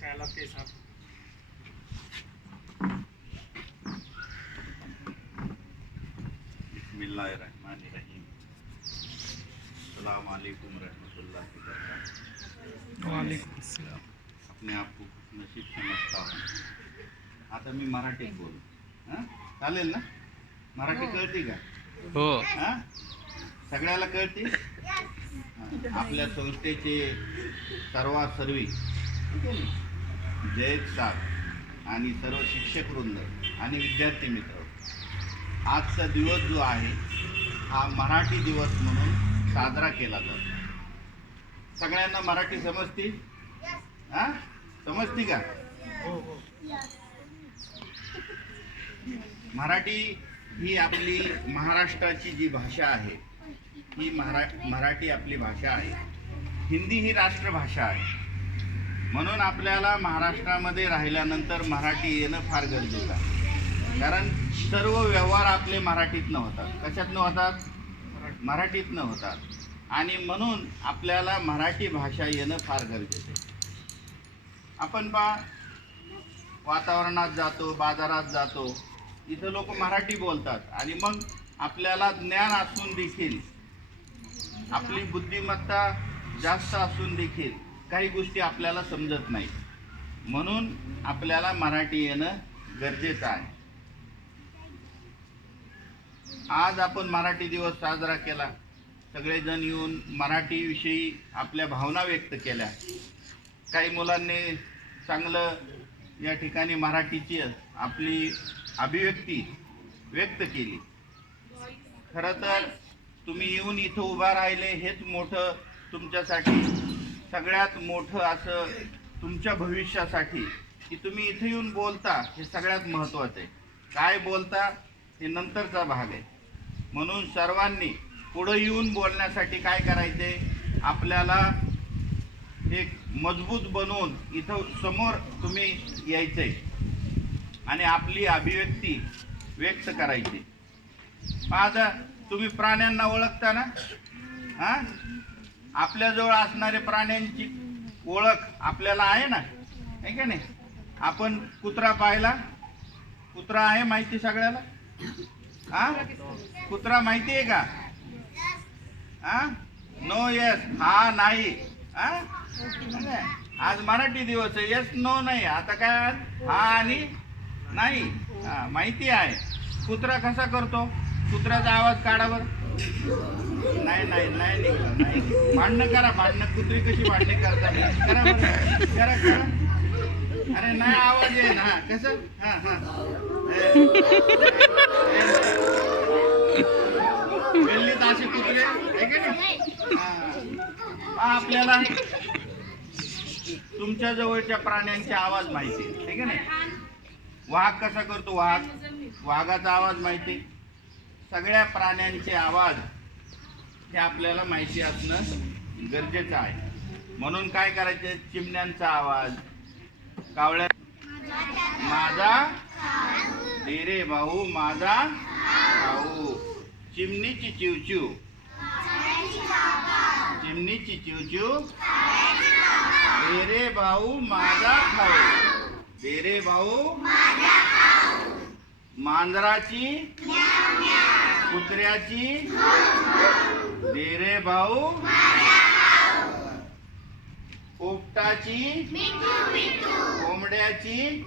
बरकातहू वालेकुम अस्सलाम अपने आप को नशीब समझता हूँ. आता मी मराठीत बोल. हां? चालेल ना? मराठी कळते का? हो. हां? सगळ्याला कळते? हां. आपल्या संस्थेचे सर्वा सर्वी. जयत साहेब आणि सर्व शिक्षक वृंद आणि विद्यार्थी मित्र आजचा दिवस जो आहे हा मराठी दिवस म्हणून साजरा केला जातो. सगळ्यांना मराठी समजते? हा? समजते का? हो हो. मराठी ही आपली महाराष्ट्राची जी भाषा आहे ही महारा मराठी आपली भाषा आहे. हिंदी ही राष्ट्रभाषा आहे. म्हणून आपल्याला महाराष्ट्रामध्ये राहिल्यानंतर मराठी येणं फार गरजेचं आहे. कारण सर्व व्यवहार आपले मराठीतनं होतात. कशातनं होतात? मराठीतनं होतात. आणि म्हणून आपल्याला मराठी भाषा येणं फार गरजेचं आहे. आपण पा वातावरणात जातो बाजारात जातो इथं लोक मराठी बोलतात. आणि मग आपल्याला ज्ञान असून देखील आपली बुद्धिमत्ता जास्त असून देखील काही गोष्टी आपल्याला समजत नाही म्हणून आपल्याला मराठी येणं गरजेचं आहे. आज आपण मराठी दिवस साजरा केला. सगळेजण येऊन मराठीविषयी आपल्या भावना व्यक्त केल्या. काही मुलांनी चांगलं या ठिकाणी मराठीची आपली अभिव्यक्ती व्यक्त केली. खरं तर तुम्ही येऊन इथं उभा राहिले हेच मोठं तुमच्यासाठी सगळ्यात मोठं असं तुमच्या भविष्यासाठी की तुम्ही इथं येऊन बोलता हे सगळ्यात महत्त्वाचं आहे. काय बोलता? हे नंतरचा भाग आहे. म्हणून सर्वांनी पुढं येऊन बोलण्यासाठी काय करायचे? आपल्याला एक मजबूत बनवून इथं समोर तुम्ही यायचंय आणि आपली अभिव्यक्ती व्यक्त करायची. आता तुम्ही प्राण्यांना ओळखता ना? हां? आपल्याजवळ असणारे प्राण्यांची ओळख आपल्याला आहे ना? आहे का नाही? आपण कुत्रा पाहिला. कुत्रा आहे माहिती सगळ्याला? हा? कुत्रा माहिती आहे का? हा? नो येस हा नाही. हा? आज मराठी दिवस आहे. येस नो नाही. आता काय हा आणि नाही. हा माहिती आहे. कुत्रा कसा करतो? कुत्र्याचा आवाज काढावर नाही नाही नाही नाही भांडणं करा भांडणं. कुत्री कशी भांडणी करता करा बरं. करा करा. अरे नाही आवाज आहे ना कसं? हा हा. ए, गल्लीत असे कुत्रे. आहे का नाही? हा. पहा आपल्याला तुमच्या जवळच्या प्राण्यांचे आवाज माहिती आहे. आहे नाही? वाघ कसा करतो वाघ? वाघाचा आवाज माहिती सगळ्या प्राण्यांचे आवाज हे आपल्याला माहिती असणं गरजेचं आहे. म्हणून काय करायचे? चिमण्यांचा आवाज. कावळ्या माझा धीरे भाऊ माझा भाऊ. चिमणीची चिवचिव. चिमणीची चिवचिव. धीरे रे भाऊ माझा भाऊ. धीरे भाऊ मांजराची? कुत्र्याची? दे भाऊ? पोपटाची? कोंबड्याची?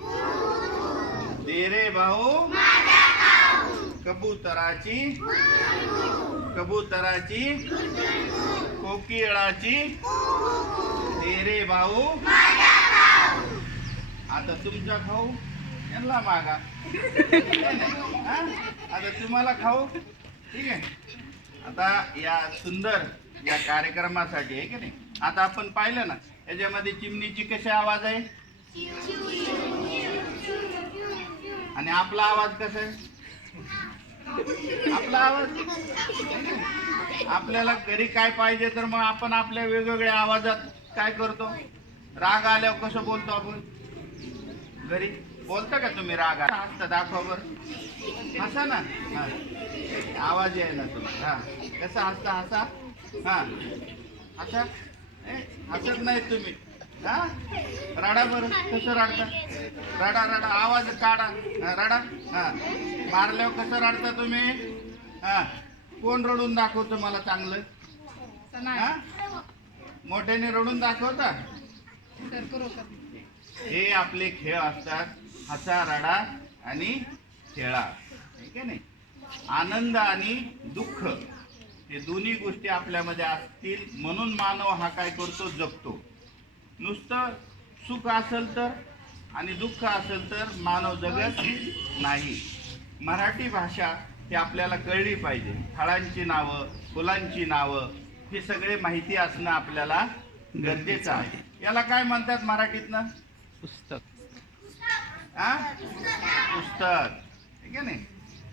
दे भाऊ? कबुतराची? कबुतराची? कोकिळाची? दे भाऊ? आता तुमचा खाऊ यांना मागा. आता तुम्हाला खाऊ? ठीक आहे. आता या सुंदर या कार्यक्रमासाठी आहे की नाही? आता आपण पाहिलं ना याच्यामध्ये चिमणीची कशी आवाज आहे? आणि आपला आवाज कसा आहे? आपला आवाज? आपल्याला घरी काय पाहिजे तर मग आपण आपल्या वेगवेगळ्या आवाजात काय करतो? राग आल्यावर कसं बोलतो आपण? घरी? बोलता का तुम्ही राग? हसता दाखवा बर हसा ना. हा. आवाज ना तुला हा. कसा हसता हसा? हा. हसा? ए, हसत नाही तुम्ही. हा? रडा बरं. कसं रडता? रडा रडा. आवाज काढा. हा, रडा. हा. मारल्यावर कसं रडता तुम्ही? हा. कोण रडून दाखवतं मला चांगलं? हा? मोठ्याने रडून दाखवता? हे आपले खेळ असतात. हसा रडा आणि खेळा. ठीक आहे नाही? आनंद आणि दुःख हे दोन्ही गोष्टी आपल्यामध्ये असतील म्हणून मानव हा काय करतो? जगतो नुसतं सुख असेल तर आणि दुःख असेल तर मानव जगत नाही. मराठी भाषा ही आपल्याला कळली पाहिजे. फळांची नावं फुलांची नावं हे सगळे माहिती असणं आपल्याला गरजेचं आहे. याला काय म्हणतात मराठीतनं? पुस्तक. हा? पुस्तक. ठीक आहे नाही?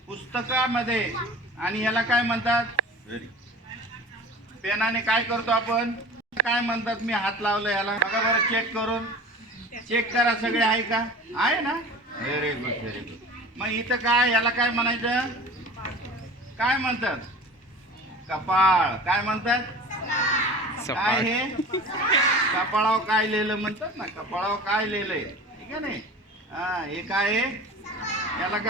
पुस्तकामध्ये. आणि याला काय म्हणतात? पेनाने काय करतो आपण? काय म्हणतात? मी हात लावलं याला. बघा बरं चेक करून. चेक करा सगळे आहे का? आहे ना? व्हेरी गुड व्हेरी गुड मग इथं काय? याला काय म्हणायचं? काय म्हणतात? कपाळ. काय म्हणतात? काय हे? कपाळावर काय लिहिलं? म्हणतात ना कपाळावर काय लिहिलंय? ठीक आहे नाही? हा हे काय आहे? याला काय